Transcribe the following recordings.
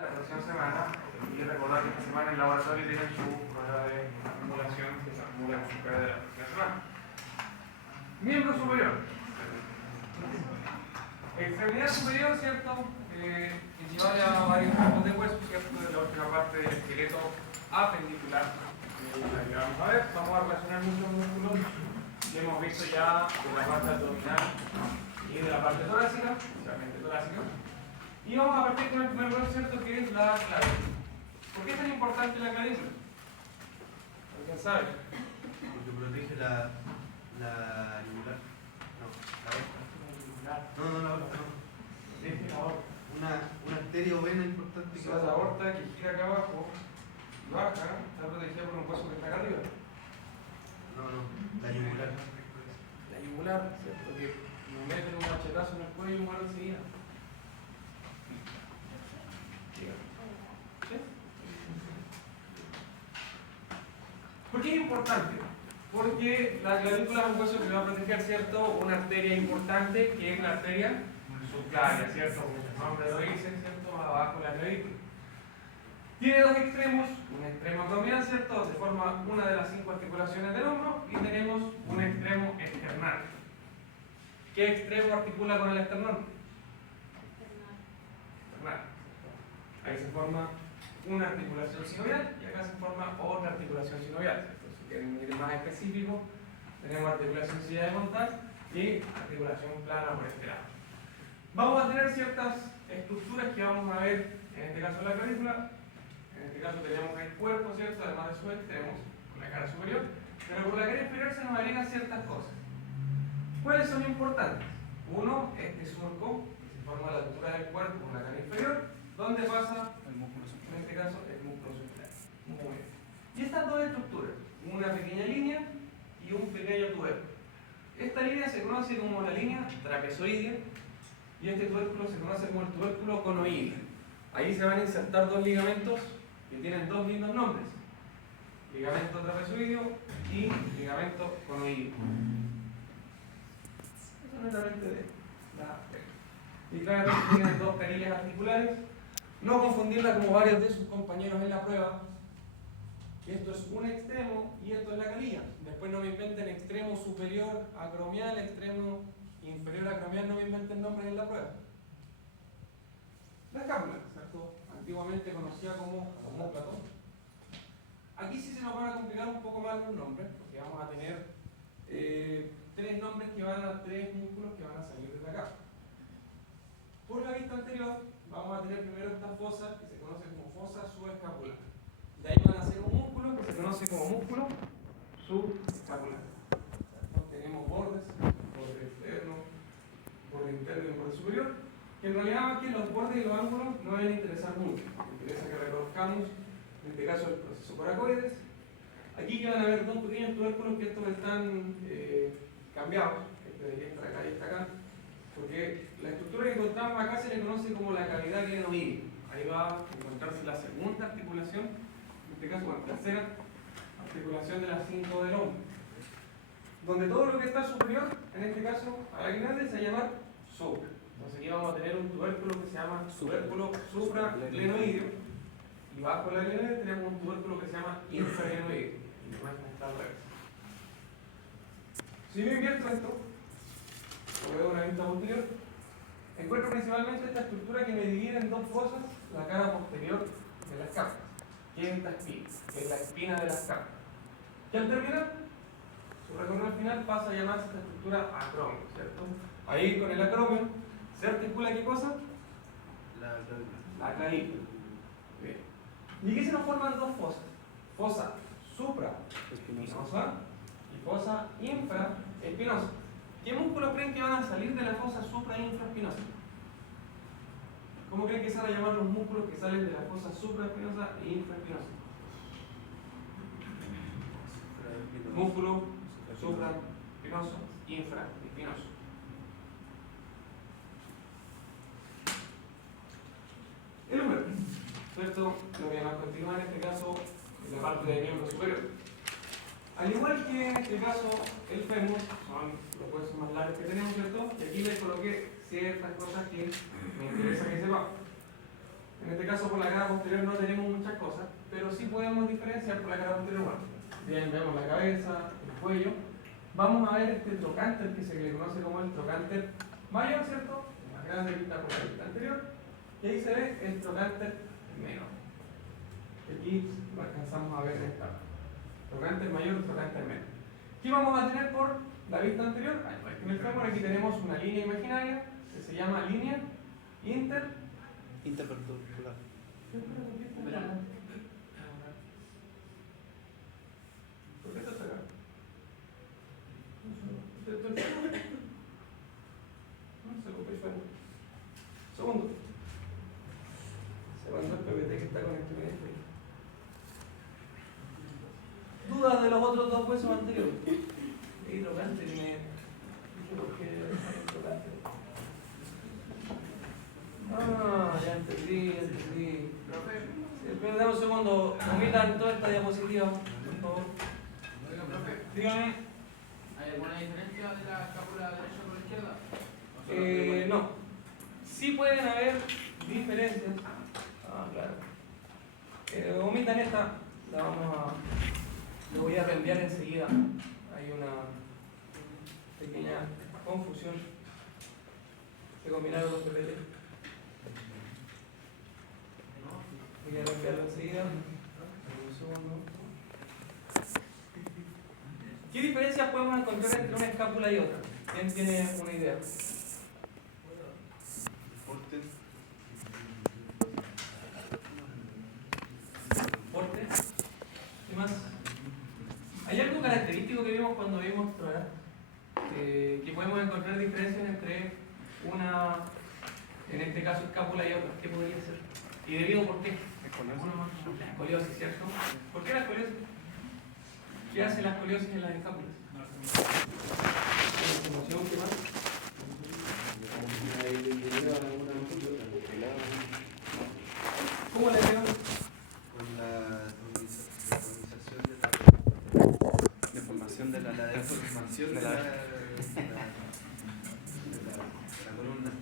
La próxima semana, y recordar que esta semana el laboratorio tiene su prueba de acumulación que se acumula en su prueba de la próxima semana. Miembro superior. Extremidad superior, ¿cierto? Equivale a varios grupos de huesos, ¿cierto? De la última parte del esqueleto apendicular. La que vamos a ver, vamos a relacionar muchos músculos que hemos visto ya de la parte abdominal y de la parte torácica, especialmente torácica. Y vamos a partir con el primer bloque, ¿cierto? Que es la clavícula. ¿Por qué es tan importante la clavícula? ¿Alguien sabe? Porque protege la yugular. No, la aorta. No, la aorta, no. Protege la aorta. Una arteria o vena importante O sea, la aorta que gira acá abajo, baja, está protegida por un hueso que está acá arriba. No, la yugular. La yugular, ¿cierto? Que nos meten un machetazo en el cuello y muere enseguida. ¿Sí? ¿Por qué es importante? Porque la clavícula es un hueso que va a proteger, ¿cierto? Una arteria importante que es la arteria subclavia, ¿cierto? El nombre lo dice, ¿cierto? Abajo la clavícula. Tiene dos extremos, un extremo abdominal, ¿cierto? Donde forma una de las 5 articulaciones del hombro, y tenemos un extremo external. ¿Qué extremo articula con el esternón? External. Ahí se forma una articulación sinovial y acá se forma otra articulación sinovial, ¿cierto? Si quieren ir más específico, tenemos articulación silla de montar y articulación plana por este lado. Vamos a tener ciertas estructuras que vamos a ver, en este caso la clavícula. En este caso tenemos el cuerpo, ¿cierto? Además de sus extremos, con la cara superior, pero por la cara inferior se nos agregan ciertas cosas. ¿Cuáles son importantes? Uno, este surco, que se forma a la altura del cuerpo con la cara inferior, donde pasa, en este caso, el músculo superior. Muy bien. Y estas dos estructuras, una pequeña línea y un pequeño tubérculo. Esta línea se conoce como la línea trapezoidea y este tubérculo se conoce como el tubérculo conoideo. Ahí se van a insertar dos ligamentos que tienen dos lindos nombres: ligamento trapezoideo y ligamento conoideo. Eso es netamente de la regla. Y claramente tienen dos carillas articulares. No confundirla como varios de sus compañeros en la prueba. Esto es un extremo y esto es la carilla. Después no me inventen extremo superior acromial, extremo inferior acromial, no me inventen nombres en la prueba. La escápula, ¿cierto? Antiguamente conocida como omóplato. Aquí sí se nos van a complicar un poco más los nombres, porque vamos a tener tres nombres que van a tres músculos que van a salir desde acá. Por la vista anterior, vamos a tener primero esta fosa que se conoce como fosa subescapular. De ahí van a ser un músculo que se conoce como músculo subescapular. Tenemos bordes, borde externo, borde interno y borde superior, que en realidad más que los bordes y los ángulos no deben interesar mucho. Me interesa que reconozcamos, en este caso, el proceso coracoides. Aquí que van a ver dos pequeños tubérculos que estos están cambiados. Este debería estar acá y está acá. Porque la estructura que encontramos acá se le conoce como la cavidad glenoidea. Ahí va a encontrarse la segunda articulación, en este caso la tercera articulación de las 5 del hombro. Donde todo lo que está superior, en este caso a la glenoide, se va a llamar supra. Entonces aquí vamos a tener un tubérculo que se llama tubérculo supraglenoideo. Y bajo la glenoide tenemos un tubérculo que se llama infraglenoideo. Y la imagen está al revés. Si yo invierto esto, o veo una vista posterior, encuentro principalmente esta estructura que me divide en dos fosas, la cara posterior de las cámaras, que es esta espina, que es la espina de las cámaras. Y al terminar su recorrido final pasa a llamarse esta estructura acromio, ¿cierto? Ahí con el acromio se articula ¿qué cosa? La clavícula. Bien. ¿Y aquí se nos forman dos fosas? Fosa supraespinosa y fosa infraespinosa. ¿Qué músculos creen que van a salir de la fosa supra e infraespinosa? ¿Cómo creen que se van a llamar los músculos que salen de la fosa supraespinosa e infraespinosa? Músculo supraespinoso, infraespinoso. El húmero, ¿cierto? Lo voy a llamar continuo en este caso en la parte del miembro superior. Al igual que en este caso el fémur, son los huesos más largos que tenemos, ¿cierto? Y aquí les coloqué ciertas cosas que me interesa que sepamos. En este caso por la cara posterior no tenemos muchas cosas, pero sí podemos diferenciar por la cara posterior. Bueno, bien, vemos la cabeza, el cuello. Vamos a ver este trocánter que se le conoce como el trocánter mayor, ¿cierto? El más grande que está por la vista anterior. Y ahí se ve el trocánter menor. Aquí lo alcanzamos a ver en esta. Trocánter mayor, trocánter menor. ¿Qué vamos a tener por la vista anterior? En el fémur aquí tenemos una línea imaginaria que se llama línea intervertebral. ¿Por qué está acá? No se ocupó el fémur. Segundo. Se mandó el PPT que está con el PPT. ¿Dudas de los otros dos huesos anteriores? Y trocánter y me dije por qué trocánter. Ya entendí. Profe, Espera, dame un segundo. Omitan toda esta diapositiva, por favor. oiga, profe, Dígame. ¿hay alguna diferencia de la escápula derecha con la izquierda? ¿O solo igual? No. Sí pueden haber diferencias. Claro. Omitan esta. La vamos a. Lo voy a reenviar enseguida. Hay una pequeña confusión. Se combinaron los PPT. Voy a reenviarlo enseguida. Un segundo. ¿Qué diferencias podemos encontrar entre una escápula y otra? ¿Quién tiene una idea? Porte. ¿Qué más? ¿Hay algo característico que vimos cuando vimos Troya? Que podemos encontrar diferencias entre una, en este caso, escápula y otra. ¿Qué podría ser? ¿Y debido por qué? La escoliosis, ¿cierto? ¿Por qué la escoliosis? ¿Qué hace la escoliosis en las escápulas? ¿Emoción? ¿Qué más? ¿Cómo le veo? Con la deformación de la columna.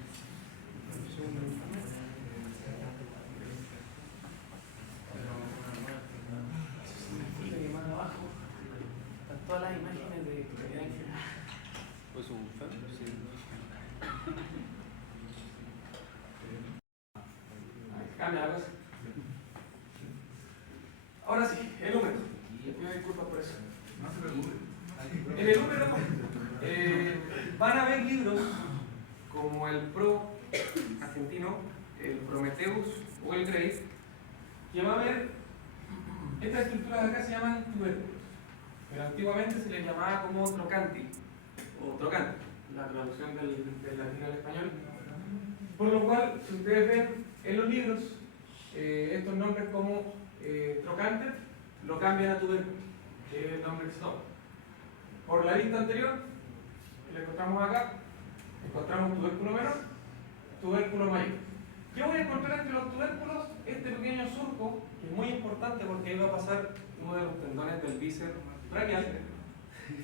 Más abajo están todas las imágenes de Pues un fémur, sí. Cambia la cosa. Ahora sí, el húmero. Pido disculpas por eso. No se preocupe. En el húmero van a haber libros como el Pro argentino, el Prometheus o el Grey, que va a haber estas estructuras de acá se llaman tubérculos, pero antiguamente se les llamaba como trocántil o trocante, la traducción del latín al español. Por lo cual, si ustedes ven en los libros estos nombres como trocánter, lo cambian a tubérculo, que es el nombre que se toma. Por la lista anterior, que le encontramos acá, encontramos tubérculo menor, tubérculo mayor. ¿Qué voy a encontrar entre los tubérculos? Este pequeño surco, que es muy importante porque ahí va a pasar uno de los tendones del bíceps braquial.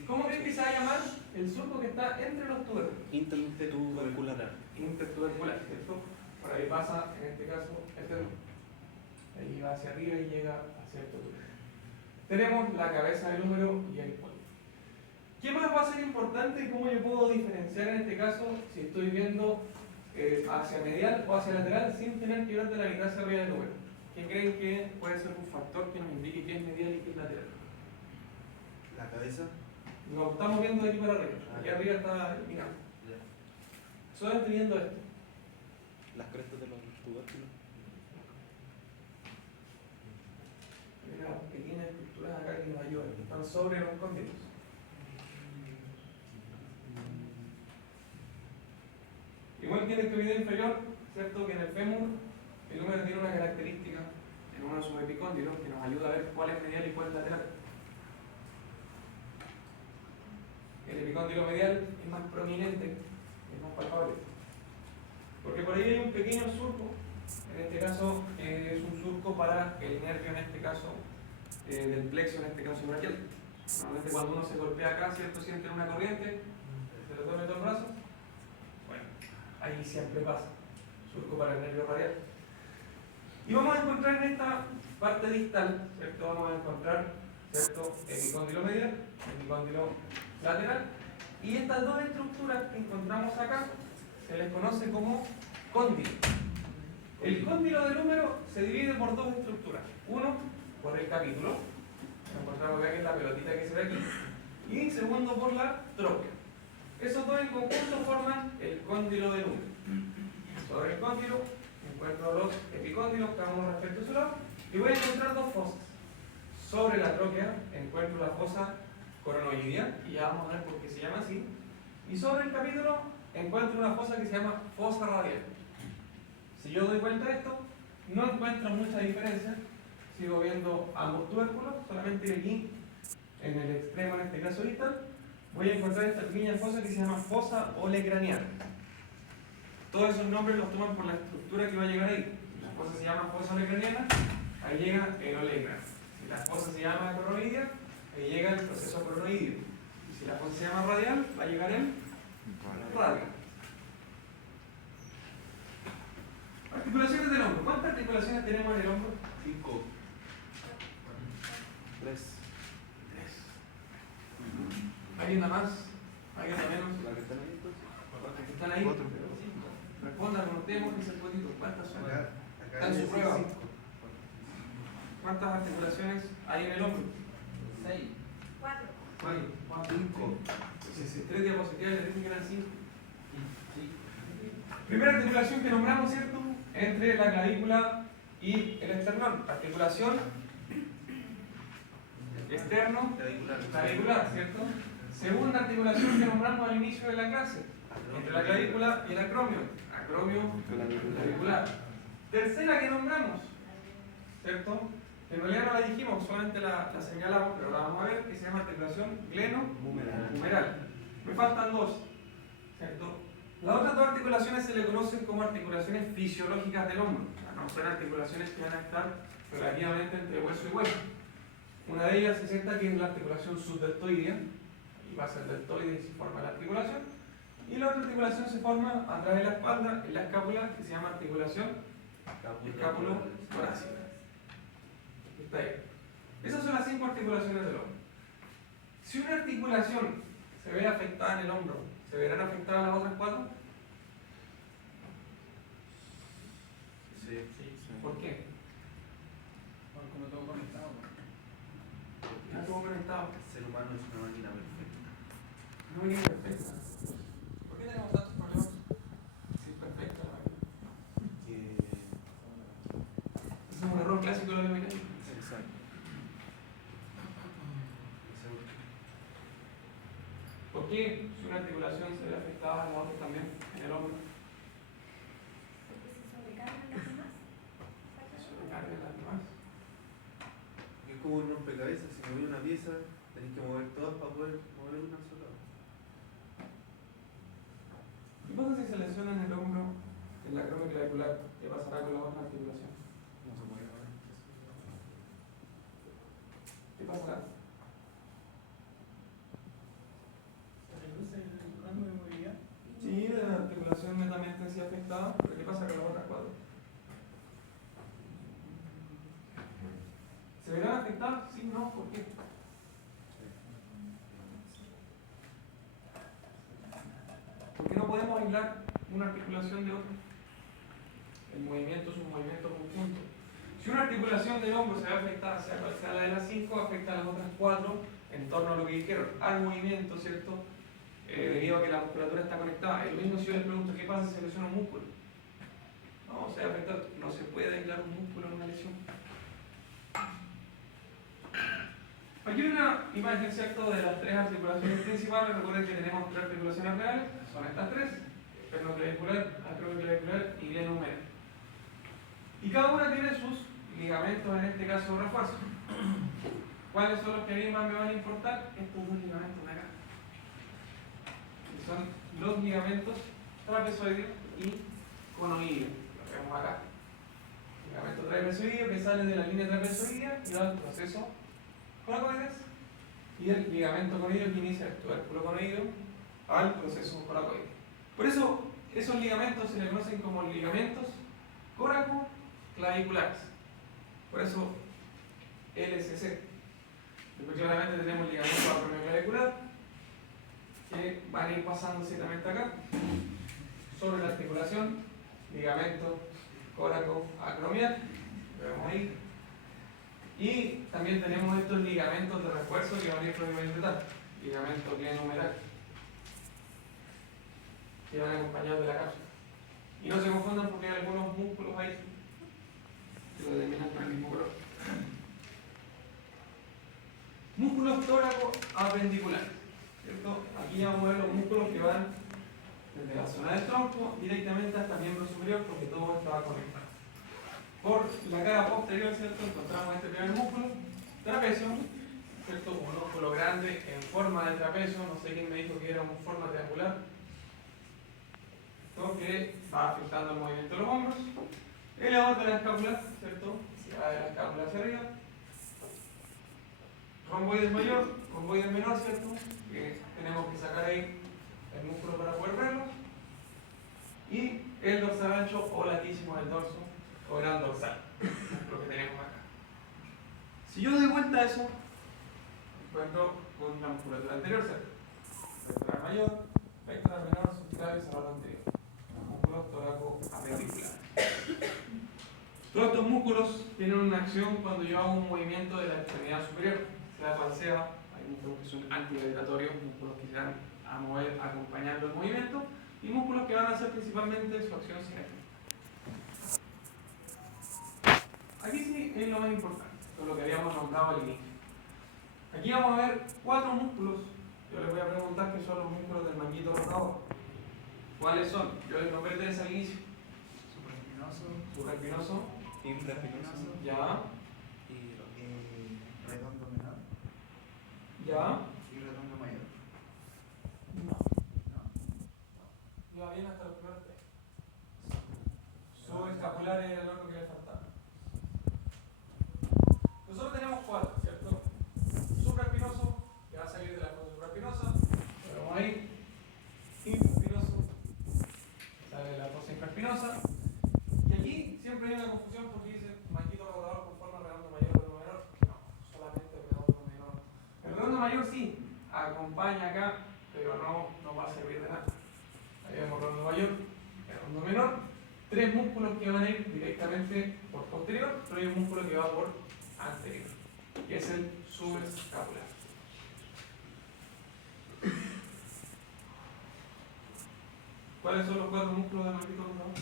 ¿Cómo creen que se va a llamar el surco que está entre los tubérculos? Intertubercular. Intertubercular, ¿cierto? Por ahí pasa, en este caso, el tendón. Ahí va hacia arriba y llega hacia el tubérculo. Tenemos la cabeza del húmero y el cuello. ¿Qué más va a ser importante y cómo yo puedo diferenciar en este caso si estoy viendo hacia medial o hacia lateral sin tener que ver de la mitad hacia arriba del húmero? ¿Qué creen que puede ser un factor que nos indique qué es medial y qué es lateral? La cabeza. Lo estamos viendo de aquí para arriba. Aquí arriba está el pinaco. Solamente viendo esto. Las crestas de los tubérculos. Hay unas pequeñas estructuras acá que nos ayudan. Están sobre los cóndilos. Igual que en el extremidad inferior, ¿cierto? Que en el fémur el húmero tiene una característica en uno de sus epicóndilos que nos ayuda a ver cuál es medial y cuál es lateral. El epicóndilo medial es más prominente, es más palpable. Porque por ahí hay un pequeño surco, en este caso es un surco para el nervio, en este caso, del plexo, en este caso braquial. Normalmente cuando uno se golpea acá, ¿cierto? Siente una corriente, se le duele todo el brazo. Bueno, ahí siempre pasa, surco para el nervio radial. Y vamos a encontrar en esta parte distal, ¿cierto? Vamos a encontrar, ¿cierto? Epicóndilo medial, epicóndilo lateral. Y estas dos estructuras que encontramos acá se les conoce como cóndilo. El cóndilo del húmero se divide por dos estructuras. Uno, por el capítulo, encontramos acá que es la pelotita que se ve aquí. Y segundo, por la tróquea. Esos dos en conjunto forman el cóndilo del húmero. Sobre el cóndilo encuentro los epicóndilos, cada uno respecto a su lado, y voy a encontrar dos fosas. Sobre la tróquea encuentro la fosa coronoidea, y ya vamos a ver por qué se llama así. Y sobre el capítulo encuentro una fosa que se llama fosa radial. Si yo doy vuelta a esto, no encuentro mucha diferencia. Sigo viendo ambos tubérculos, solamente que aquí, en el extremo, en este caso distal, voy a encontrar esta pequeña fosa que se llama fosa olecraniana. Todos esos nombres los toman por la estructura que va a llegar ahí. La fosa se llama fosa olecraniana, ahí llega el olecrano. Si la fosa se llama coronoidea, ahí llega el proceso coronoideo. Y si la fosa se llama radial, va a llegar el radio. Articulaciones del hombro. ¿Cuántas articulaciones tenemos en el hombro? 5. 3. ¿Hay una más? ¿Hay una menos? ¿La que están ahí entonces? ¿Las que están ahí? 4. Respondan, conocemos ese poquito. ¿Cuántas son? Acá Está en su dice prueba. 5. ¿Cuántas articulaciones hay en el hombro? 6. 4. 5. Si 3 diapositivas le dicen que eran 5. Primera articulación que nombramos, ¿cierto? Entre la clavícula y el esternón. Articulación externo clavicular, ¿cierto? Segunda articulación que nombramos al inicio de la clase. Entre la clavícula y el acromio. Acromio clavicular. Tercera que nombramos, ¿cierto? En realidad no la dijimos, solamente la señalamos, pero la vamos a ver, que se llama articulación glenohumeral. Me faltan dos, ¿cierto? Las otras dos articulaciones se le conocen como articulaciones fisiológicas del hombro. No son articulaciones que van a estar relativamente entre hueso y hueso. Una de ellas es esta, que es la articulación subdeltoidea, y va a ser deltoide y se forma la articulación. Y la otra articulación se forma a través de la espalda, en la escápula, que se llama articulación escápulo-torácica. Está ahí. Esas son las 5 articulaciones del hombro. Si una articulación se ve afectada en el hombro, ¿se verán afectadas las otras 4? Sí. ¿Por qué? Porque no tengo conectado. Ya estuvo conectado. El ser humano es una máquina perfecta. No viene perfecta. ¿Por qué tenemos tantos problemas? Si es perfecta la máquina. Que... Ese es un error clásico de la biomecánica. Exacto. ¿Por qué si una articulación se ve afectada, la otra también en el hombro? Porque se sobrecargan las demás. Se sobrecargan las demás. Es como un rompecabezas, si moví una pieza, tenés que mover todas para poder mover una sola. ¿Qué pasa si se lesiona en el hombro, en la acromio clavicular? ¿Qué pasará con la otra articulación? No se puede mover. ¿Qué pasará? Sí, la articulación netamente en sí afectada, pero ¿qué pasa con las otras 4? ¿Se verán afectadas? Sí, no, ¿por qué? Porque no podemos aislar una articulación de otra. El movimiento es un movimiento conjunto. Si una articulación del hombro se ve afectada, sea cual sea la de las 5, afecta a las otras 4 en torno a lo que dijeron, al movimiento, ¿cierto? Debido a que la musculatura está conectada. Es lo mismo si yo les pregunto qué pasa si se lesiona un músculo. No, se va a afectar. No se puede aislar un músculo en una lesión. Aquí hay una imagen, ¿cierto?, de las 3 articulaciones principales. Recuerden que tenemos 3 articulaciones reales, son estas 3: esternoclavicular, acromioclavicular y glenohumeral. Y cada una tiene sus ligamentos, en este caso refuerzo. ¿Cuáles son los que a mí más me van a importar? Estos dos ligamentos de acá, que son los ligamentos trapezoideo y conoideo. Lo vemos acá. Ligamento trapezoideo que sale de la línea trapezoidea y va al proceso coracoides, y el ligamento conoideo que inicia el tubérculo conoideo al proceso coracoide. Por eso, esos ligamentos se les conocen como ligamentos claviculares. Por eso LCC. Después claramente tenemos ligamento acromioclavicular que van a ir pasando ciertamente acá sobre la articulación, ligamento coracoacromial, lo vemos ahí. Y también tenemos estos ligamentos de refuerzo que van a ir propiamente tal, ligamento glenohumeral, que van acompañados de la cápsula. Y no se confundan porque hay algunos músculos ahí que lo determinan con el mismo color. Músculos tóraco-apendiculares, ¿cierto? Aquí vamos a ver los músculos que van desde la zona del tronco directamente hasta el miembro superior porque todo esto va conectado. Por la cara posterior, ¿cierto? Encontramos este primer músculo, trapecio, ¿cierto? Un músculo grande en forma de trapecio, no sé quién me dijo que era una forma triangular, ¿cierto? Que va afectando el movimiento de los hombros. Elevador de la escápula, ¿cierto? Se va de la escápula hacia arriba. Romboides mayor, romboides menor, ¿cierto? Que tenemos que sacar ahí el músculo para poder verlo. Y el dorsal ancho o latísimo del dorso o gran dorsal, lo que tenemos acá. Si yo doy vuelta a eso, encuentro con la musculatura anterior, ¿cierto? Pectoral mayor, pectoral menor, subclavio y cerrado anterior. Músculos tóraco-apendiculares. Todos estos músculos tienen una acción cuando yo hago un movimiento de la extremidad superior, sea cual sea. Hay músculos que son antivibratorios, músculos que se van a mover acompañando el movimiento, y músculos que van a hacer principalmente su acción cinética. Aquí sí es lo más importante, con lo que habíamos nombrado al inicio. Aquí vamos a ver 4 músculos. Yo les voy a preguntar qué son los músculos del manguito rotador. ¿Cuáles son? Yo les nombré 3 al inicio. Supraespinoso, Infraespinoso ya, y redondo menor ya, y redondo mayor. no. No. Iba bien hasta los primeros 3. Subescapular era lo que le faltaba. Nosotros tenemos 4, ¿cierto? Supraespinoso, que va a salir de la fosa supraespinosa, lo vemos ahí. Infraespinoso, sale de la fosa infraespinosa. Y aquí siempre hay una confusión porque dice manguito rotador con forma redondo mayor o redondo menor. No, solamente redondo menor. El redondo mayor sí, acompaña acá, pero no va a servir de nada. Ahí vemos redondo mayor, redondo menor. 3 músculos que van a ir directamente por posterior, pero hay un músculo que va por anterior, que es el subescapular. ¿Cuáles son los 4 músculos del manguito rotador?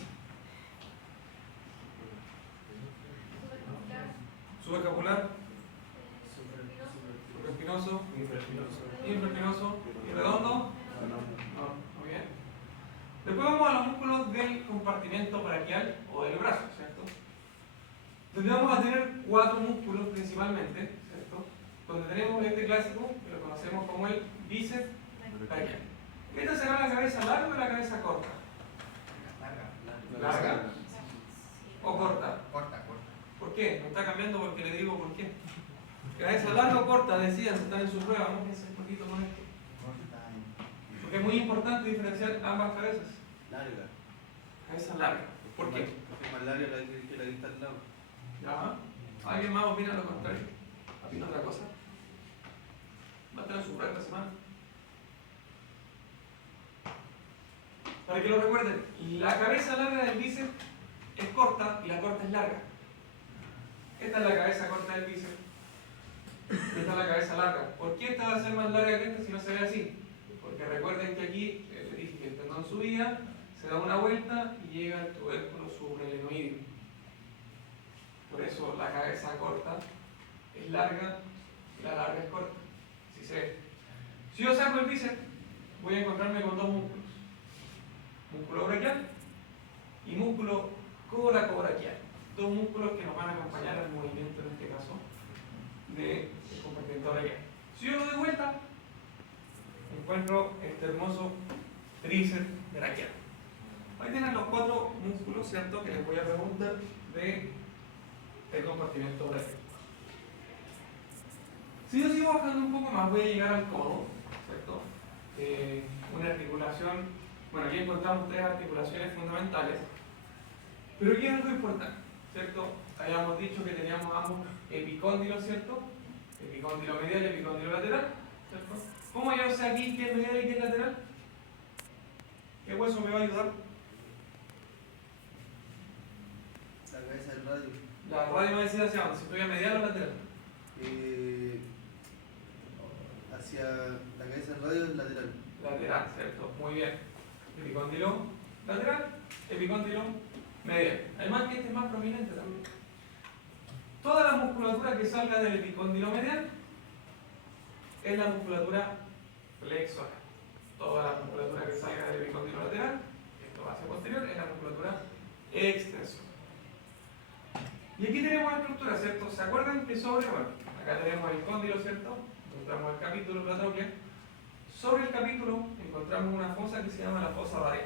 Subescapular, supraespinoso, infraespinoso y redondo. No, muy bien. Después vamos a los músculos del compartimento braquial o del brazo, ¿cierto? Donde vamos a tener 4 músculos principalmente, ¿cierto? Donde tenemos este clásico, que lo conocemos como el bíceps braquial. ¿Esta será la cabeza larga o la cabeza corta? ¿Larga? ¿O corta? Corta. ¿Por qué? Me está cambiando porque le digo por qué. Cabeza larga o corta, decían, si están en su prueba, ¿no? Piensen un poquito con esto. Porque es muy importante diferenciar ambas cabezas. Larga. Cabeza larga. ¿Por qué? Porque es más larga que la que está al lado. ¿Ya? ¿Alguien más opina lo contrario? ¿Opina otra cosa? ¿Va a tener su prueba esta semana? Para que lo recuerden, la cabeza larga del bíceps es corta y la corta es larga. Esta es la cabeza corta del bíceps. Esta es la cabeza larga. ¿Por qué esta va a ser más larga que esta si no se ve así? Porque recuerden que aquí les dije que el tendón subía, se da una vuelta y llega al tubérculo supraelenoideo. Por eso la cabeza corta es larga y la larga es corta. Si se ve. Si yo saco el bíceps, voy a encontrarme con 2 músculos. Músculo braquial y músculo coracobraquial. 2 músculos que nos van a acompañar al movimiento, en este caso, del compartimento braquial. Si yo lo doy vuelta, encuentro este hermoso tríceps braquial. Ahí tienen los 4 músculos, ¿cierto?, que les voy a preguntar del compartimento braquial. Si yo sigo bajando un poco más, voy a llegar al codo, ¿cierto? Una articulación. Bueno, aquí encontramos 3 articulaciones fundamentales, pero aquí hay algo importante. ¿cierto? Habíamos dicho que teníamos ambos epicóndilos, ¿cierto? Epicóndilo medial y epicóndilo lateral, ¿cierto? ¿Cómo yo sé aquí quién es medial y quién es lateral? ¿Qué hueso me va a ayudar? La cabeza del radio. La radio me va a decir hacia dónde, si estoy a medial o lateral. Hacia la cabeza del radio es lateral. Lateral, ¿cierto? Muy bien. Epicóndilo lateral, epicóndilo medial. Además que este es más prominente también. Toda la musculatura que salga del epicóndilo medial es la musculatura flexora. Toda la musculatura que salga del epicóndilo lateral, esto hacia posterior, es la musculatura extensora. Y aquí tenemos la estructura, ¿cierto? ¿Se acuerdan que sobre, bueno, acá tenemos el cóndilo, ¿cierto? Encontramos el capítulo de la tráquea. Sobre el capítulo encontramos una fosa que se llama la fosa radial.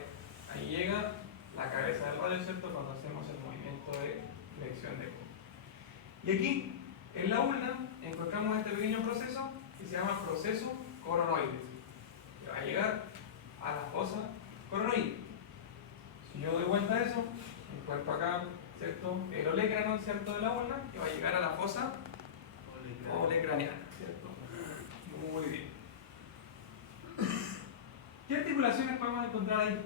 Ahí llega la cabeza del radio, ¿cierto? Cuando hacemos el movimiento de flexión de codo. Y aquí, en la ulna, encontramos este pequeño proceso que se llama proceso coronoide, que va a llegar a la fosa coronoide. Si yo doy vuelta a eso, encuentro acá, ¿cierto? El olecrano, ¿cierto? De la ulna, que va a llegar a la fosa olecraniana, ¿cierto? Muy bien. ¿Qué articulaciones podemos encontrar ahí?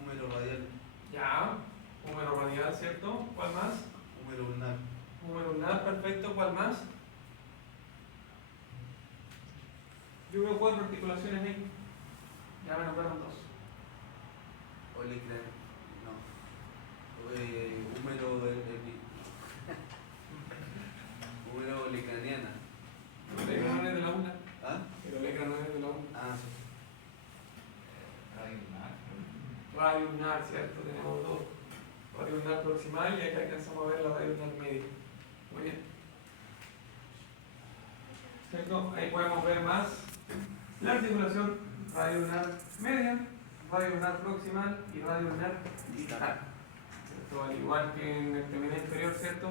Húmero radial. Ya, húmero radial, ¿cierto? ¿Cuál más? Húmero ulnar. Húmero ulnar, perfecto. ¿Cuál más? Yo veo 4 articulaciones ahí. Ya me nombraron 2. Olecraniano. No. Húmero húmero olecraniana. El olecrano es de la ulna. ¿Ah? El olecrano es de la ulna. Ah, sí. Radio ulnar, ¿cierto? Tenemos 2. Radio ulnar proximal y acá alcanzamos a ver la radio ulnar media. Muy bien. ¿Cierto? Ahí podemos ver más la articulación radio ulnar media, radio ulnar proximal y radio ulnar distal. ¿Cierto? Al igual que en el extremidad inferior, ¿cierto?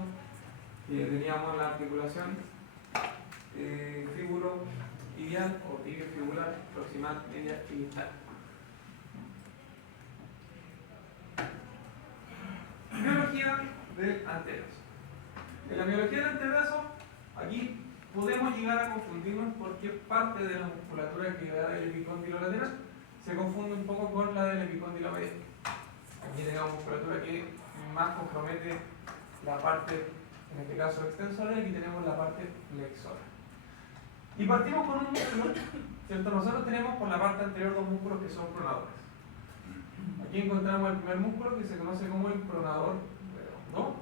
Teníamos la articulación fíbulo tibial o tibio fibular, proximal, media y distal. Miología del antebrazo. En la miología del antebrazo, aquí podemos llegar a confundirnos porque parte de la musculatura que va del epicóndilo lateral se confunde un poco con la del epicóndilo medial. Aquí tenemos musculatura que más compromete la parte, en este caso extensora, y aquí tenemos la parte flexora. Y partimos con un músculo, ¿cierto? Nosotros tenemos por la parte anterior 2 músculos que son pronadores. Aquí encontramos el primer músculo que se conoce como el pronador redondo.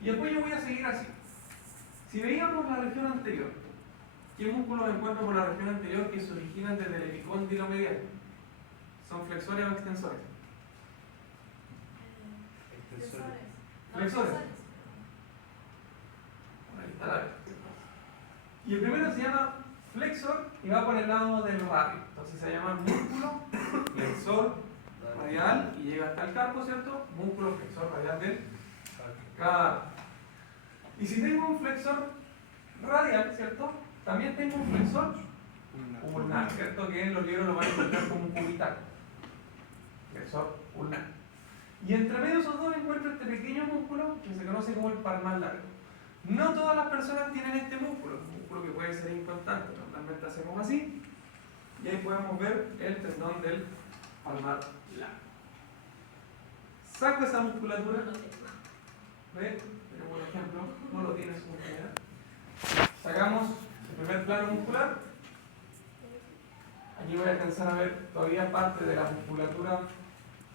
Y después yo voy a seguir así. Si veíamos la región anterior, ¿qué músculos encuentro por la región anterior que se originan desde el epicóndilo medial? ¿Son flexores o extensores? Extensores. Flexores. Ahí está la vez. Y el primero se llama flexor y va por el lado del radio. Entonces se llama músculo flexor radial y llega hasta el carpo, ¿cierto? Músculo flexor radial del carpo. Y si tengo un flexor radial, ¿cierto? También tengo un flexor ulnar, ¿cierto? Que en los libros lo van a encontrar como un cubital. Flexor ulnar. Y entre medio de esos dos encuentro este pequeño músculo que se conoce como el palmar largo. No todas las personas tienen este músculo, un músculo que puede ser inconstante. Normalmente hacemos así y ahí podemos ver el tendón del palmar largo. Saco esa musculatura. ¿Ve? Tenemos un ejemplo, no lo tiene su compañera. Sacamos el primer plano muscular. Aquí voy a alcanzar a ver todavía parte de la musculatura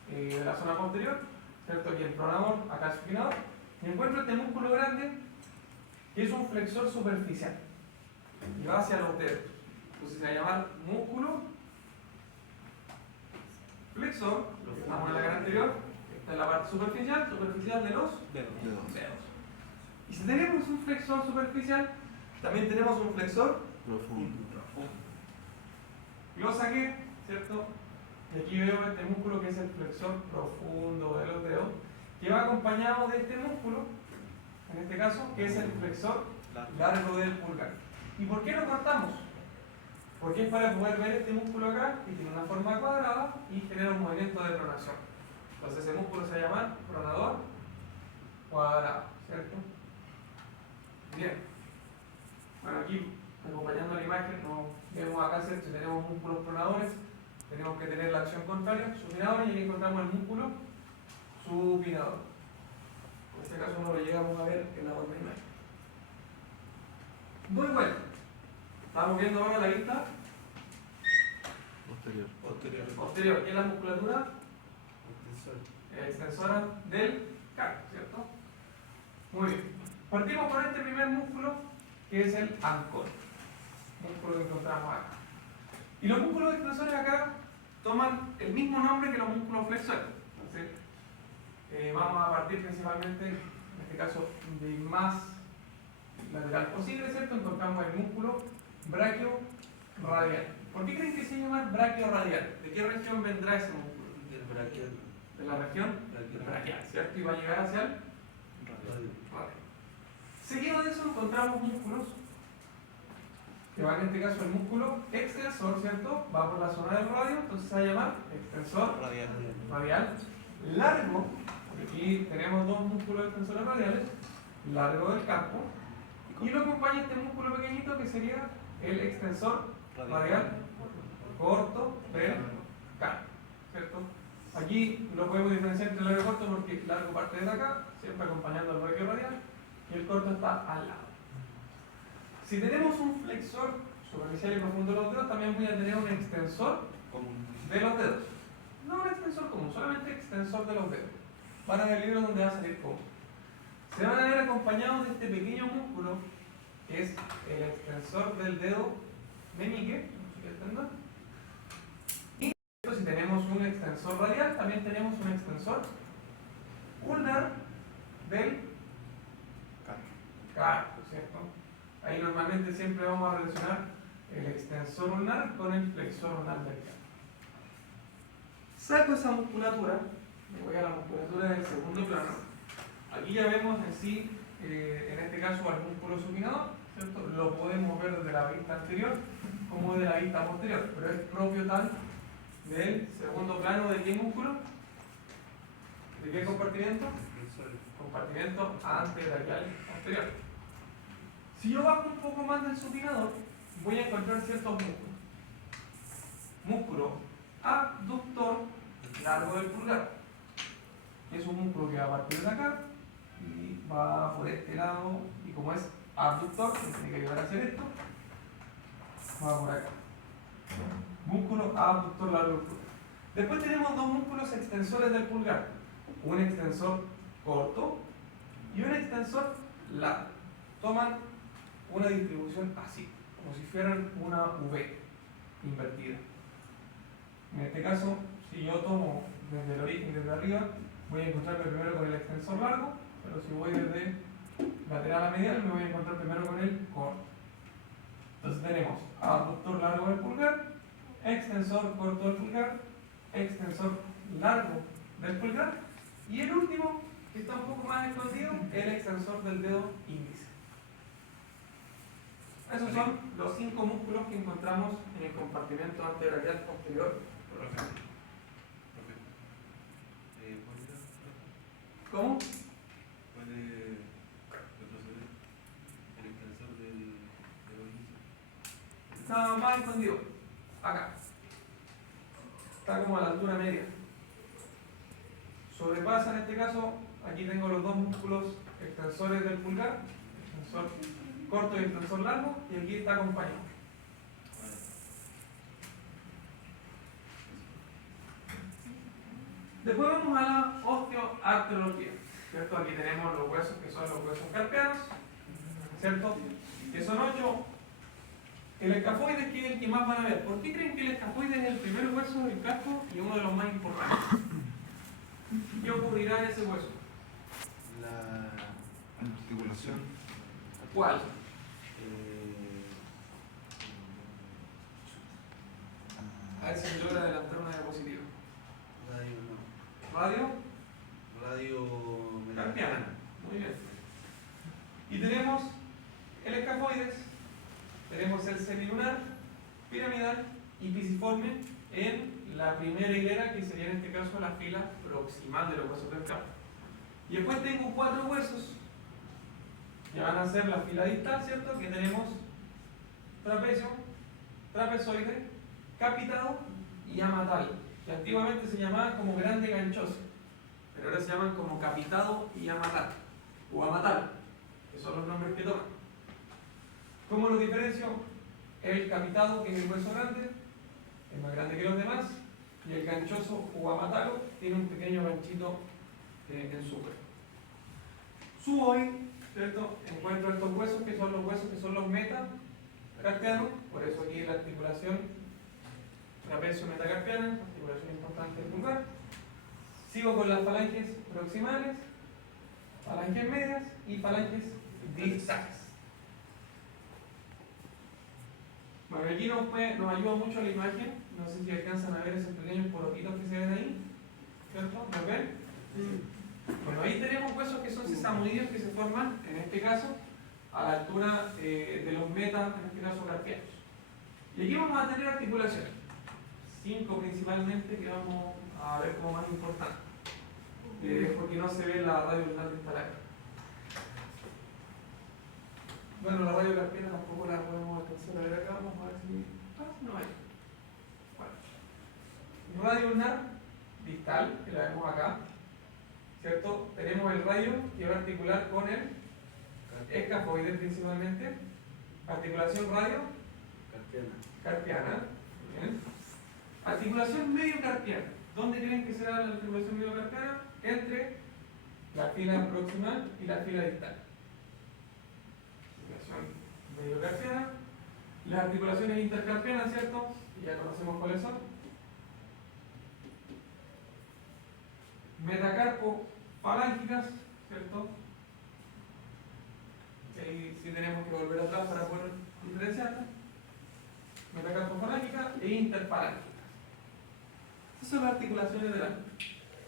de la zona posterior, ¿cierto? Aquí el pronador, acá el supinador. Y encuentro este músculo grande que es un flexor superficial y va hacia los dedos. Entonces se va a llamar músculo flexor, lo que estamos en la cara anterior. Esta es la parte superficial de los dedos. Y si tenemos un flexor superficial, también tenemos un flexor profundo. Lo saqué, ¿cierto? Y aquí veo este músculo que es el flexor profundo de los dedos, que va acompañado de este músculo, en este caso, que es el flexor largo del pulgar. ¿Y por qué lo cortamos? Porque es para poder ver este músculo acá, que tiene una forma cuadrada y genera un movimiento de pronación. Entonces ese músculo se va a llamar pronador cuadrado, ¿cierto? Bien. Bueno, aquí, acompañando la imagen, nos vemos acá, ¿cierto? Si tenemos músculos pronadores, tenemos que tener la acción contraria, supinador, y aquí encontramos el músculo supinador. En este caso no lo llegamos a ver en la otra imagen. Muy bueno. Estamos viendo ahora la vista posterior. ¿Qué es la musculatura? Extensora del carpo, ¿cierto? Muy bien. Partimos con este primer músculo, que es el ancor. Músculo que encontramos acá. Y los músculos extensores acá toman el mismo nombre que los músculos flexores. Entonces, vamos a partir principalmente, en este caso, de más lateral posible, ¿cierto? Encontramos el músculo brachioradial. ¿Por qué creen que se llama brachioradial? ¿De qué región vendrá ese músculo? De la región brachial, ¿cierto? Y va a llegar hacia el radio. Seguido de eso encontramos músculos que va en este caso el músculo extensor, ¿cierto? Va por la zona del radio, entonces se va a llamar extensor radial largo, porque aquí tenemos dos músculos extensores radiales, largo del carpo, y lo acompaña este músculo pequeñito que sería el extensor radial corto del carpo, ¿cierto? Aquí lo podemos diferenciar entre largo y corto porque el largo parte de acá, siempre acompañando al brachio radial, y el corto está al lado. Si tenemos un flexor superficial y profundo de los dedos, también voy a tener un extensor de los dedos. No un extensor común, solamente extensor de los dedos. Van a ver el libro donde va a salir común. Se van a ver acompañados de este pequeño músculo que es el extensor del dedo meñique. Y si tenemos un extensor radial, también tenemos un extensor ulnar del carpo, ¿cierto? Ahí normalmente siempre vamos a relacionar el extensor ulnar con el flexor ulnar del carpo. Saco esa musculatura, me voy a la musculatura del segundo plano. Aquí ya vemos en sí, en este caso al músculo supinador, ¿cierto? Lo podemos ver desde la vista anterior como de la vista posterior, pero es propio tal del segundo plano de qué músculo, de qué compartimento, compartimento anterolateral posterior. Si yo bajo un poco más del supinador, voy a encontrar ciertos músculos. Músculo abductor largo del pulgar. Es un músculo que va a partir de acá y va por este lado, y como es abductor, me tiene que ayudar a hacer esto, va por acá. Músculo abductor largo del pulgar. Después tenemos dos músculos extensores del pulgar, un extensor corto y un extensor largo. Toman una distribución así, como si fueran una V invertida. En este caso, si yo tomo desde el origen y desde arriba, voy a encontrarme primero con el extensor largo, pero si voy desde lateral a medial, me voy a encontrar primero con el corto. Entonces tenemos abductor largo del pulgar, extensor corto del pulgar, extensor largo del pulgar, y el último, que está un poco más escondido, el extensor del dedo índice. Esos son los 5 músculos que encontramos en el compartimento anterolateral posterior. ¿Cómo? ¿Puede retroceder el extensor del índice? Está más escondido. Acá. Está como a la altura media. Sobrepasa en este caso, aquí tengo los dos músculos extensores del pulgar, extensor corto y extensor largo, y aquí está acompañado. Después vamos a la osteoartrología, ¿cierto? Aquí tenemos los huesos que son los huesos carpianos, ¿cierto? Que son 8. El escafoides, que es el que más van a ver. ¿Por qué creen que el escafoides es el primer hueso del casco y uno de los más importantes? ¿Qué ocurrirá en ese hueso? La articulación. ¿Cuál? A ver si logra adelantar una diapositiva. Radio carpiana. Muy bien. Y tenemos el escafoides, tenemos el semilunar, piramidal y pisiforme en la primera hilera, que sería en este caso la fila proximal de los huesos del cráneo. Y después tengo 4 huesos que van a ser la fila distal, ¿cierto? Que tenemos trapecio, trapezoide, capitado y amatal, que antiguamente se llamaban como grande ganchoso, pero ahora se llaman como capitado y amatal, o amatal, que son los nombres que toman. ¿Cómo los diferencio? El capitado, que es el hueso grande, es más grande que los demás, y el ganchoso o amatalo tiene un pequeño ganchito en su cuerpo. Subo hoy, ¿cierto? Encuentro estos huesos que son los metacarpianos, por eso aquí la articulación trapecio metacarpiana, articulación importante del pulgar. Sigo con las falanges proximales, falanges medias y falanges distales. Bueno, aquí nos ayuda mucho la imagen, no sé si alcanzan a ver esos pequeños porotitos que se ven ahí, ¿cierto? ¿Los ven? Bueno, ahí tenemos huesos que son sesamoideos que se forman, en este caso, a la altura de los metas, en este caso carpianos. Y aquí vamos a tener articulaciones, 5 principalmente, que vamos a ver como más importantes, porque no se ve la radio ulnar distal acá. Bueno, la radio carpiana tampoco la podemos alcanzar a ver acá, vamos a ver si... no hay. Bueno. Radio ulnar distal, que la vemos acá, ¿cierto? Tenemos el radio que va a articular con el escafoide principalmente, articulación radio carpiana. Bien. Articulación mediocarpiana. ¿Dónde creen que será la articulación mediocarpiana? Entre la fila proximal y la fila distal. Mediocarpiana, las articulaciones intercarpianas, ¿cierto? Y ya conocemos cuáles son. Metacarpo-falángicas, ¿cierto? Ahí sí tenemos que volver atrás para poder diferenciarlas. Metacarpo-falángica e interfalángicas. Esas son las articulaciones del ángulo.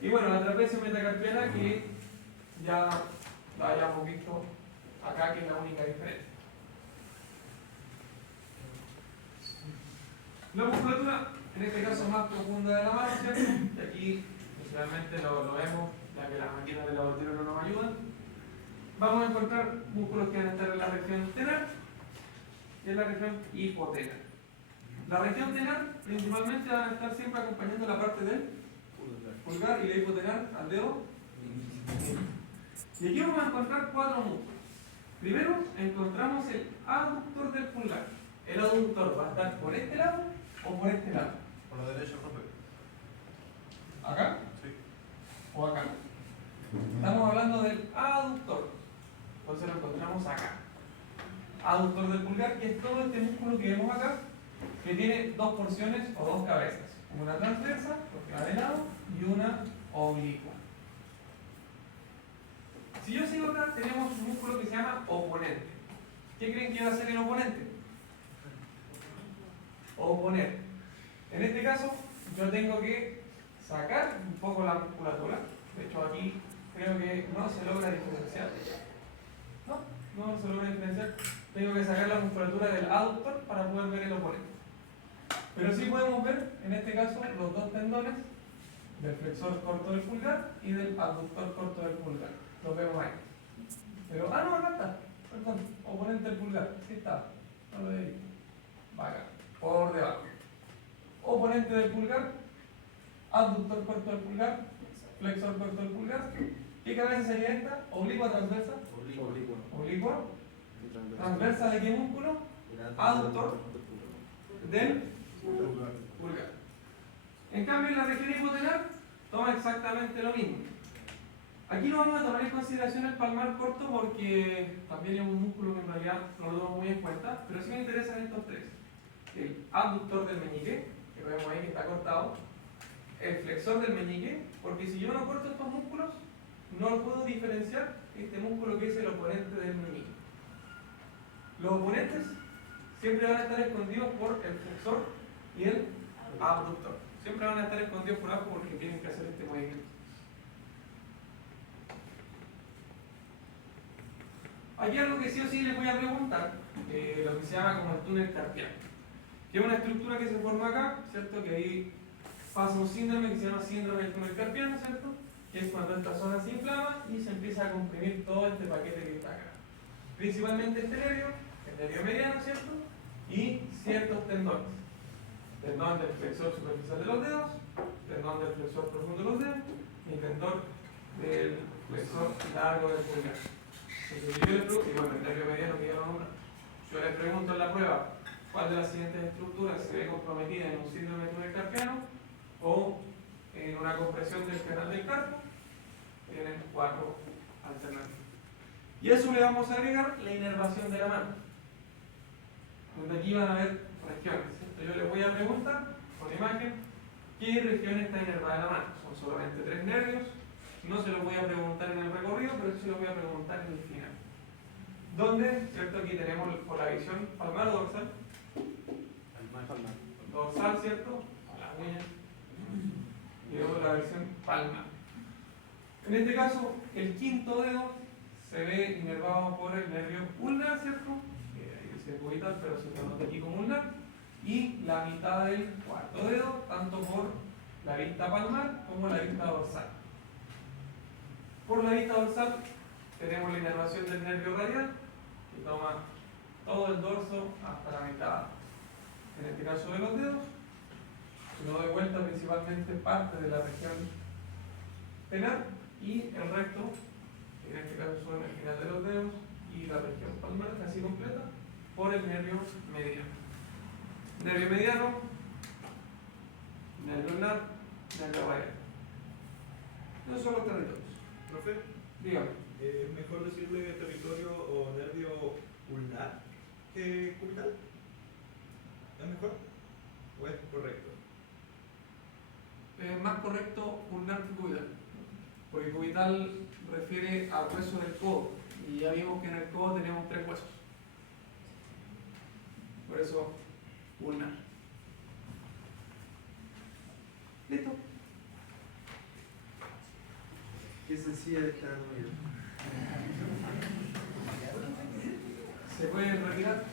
Y bueno, la trapecio metacarpiana, que ya la hayamos visto acá, que es la única diferencia. La musculatura, en este caso más profunda de la mano, ¿cierto? Y aquí principalmente lo vemos, ya que las máquinas del laboratorio no nos ayudan. Vamos a encontrar músculos que van a estar en la región tenar y en la región hipotenar. La región tenar principalmente van a estar siempre acompañando la parte del pulgar y la hipotenar al dedo. Y aquí vamos a encontrar 4 músculos. Primero encontramos el aductor del pulgar. El aductor va a estar por este lado o por este lado. Por la derecha, profe. ¿Acá? Sí. ¿O acá? Estamos hablando del aductor. Entonces lo encontramos acá. Aductor del pulgar, que es todo este músculo que vemos acá, que tiene 2 porciones o 2 cabezas. Una transversa, porque va de lado, y una oblicua. Si yo sigo acá, tenemos un músculo que se llama oponente. ¿Qué creen que va a ser el oponente? Oponer. En este caso, yo tengo que sacar un poco la musculatura. De hecho, aquí creo que no se logra diferenciar. No se logra diferenciar. Tengo que sacar la musculatura del aductor para poder ver el oponente. Pero sí podemos ver, en este caso, los 2 tendones del flexor corto del pulgar y del abductor corto del pulgar. Los vemos ahí. Pero, no, acá está. Perdón, oponente del pulgar. Sí está. No lo he visto. Va acá, por debajo. Oponente del pulgar, abductor corto del pulgar, flexor corto del pulgar. ¿Qué cabeza sería esta? ¿Oblicua transversa? Oblicua. ¿Transversa de qué músculo? Aductor del pulgar. En cambio, en la región hipotenar, toma exactamente lo mismo. Aquí no vamos a tomar en consideración el palmar corto porque también es un músculo que en realidad no lo tomo muy en cuenta, pero sí me interesan estos 3. El abductor del meñique, que vemos ahí que está cortado, el flexor del meñique, porque si yo no corto estos músculos, no lo puedo diferenciar este músculo que es el oponente del meñique. Los oponentes siempre van a estar escondidos por el flexor y el abductor. Siempre van a estar escondidos por abajo porque tienen que hacer este movimiento. Aquí algo que sí o sí les voy a preguntar, lo que se llama como el túnel carpiano, que es una estructura que se forma acá, ¿cierto? Que ahí pasa un síndrome que se llama síndrome del túnel carpiano, ¿cierto? Que es cuando esta zona se inflama y se empieza a comprimir todo este paquete que está acá. Principalmente este nervio, el nervio mediano, ¿cierto? Y ciertos tendones. Tendón del flexor superficial de los dedos, tendón del flexor profundo de los dedos y tendón del flexor largo del pulgar. Entonces, yo le pregunto, y bueno, el nervio mediano que ya lo nombramos. Yo le pregunto en la prueba cuál de las siguientes estructuras se ve comprometida en un síndrome de túnel carpiano o en una compresión del canal del carpo. Tienen 4 alternativas. Y a eso le vamos a agregar la inervación de la mano. Donde aquí van a ver regiones, ¿cierto? Yo les voy a preguntar con imagen qué región está inervada de la mano. Son solamente 3 nervios. No se los voy a preguntar en el recorrido, pero sí se los voy a preguntar en el final. ¿Dónde? ¿Cierto? Aquí tenemos por la visión palmar o dorsal. Dorsal, ¿cierto? A la uña. Y luego la visión palmar. En este caso, el quinto dedo se ve inervado por el nervio ulnar, ¿cierto? Ahí dice cubital, pero se conoce aquí como ulnar. Y la mitad del cuarto dedo, tanto por la vista palmar como la vista dorsal. Por la vista dorsal tenemos la inervación del nervio radial, que toma todo el dorso hasta la mitad, en este caso de los dedos. Si no doy vuelta, principalmente parte de la región penar y el resto, en este caso son el final de los dedos y la región palmar casi completa, por el nervio mediano. Nervio mediano, nervio ulnar, nervio radial. Esos son los territorios. Profe, Dígame. ¿es mejor decirle territorio o nervio ulnar que cubital? ¿Es mejor? ¿O es correcto? Es más correcto ulnar que cubital, porque cubital refiere al hueso del codo, y ya vimos que en el codo tenemos 3 huesos. Por eso, ulnar. ¿Listo? Qué sencilla esta anatomía. ¿Se pueden retirar?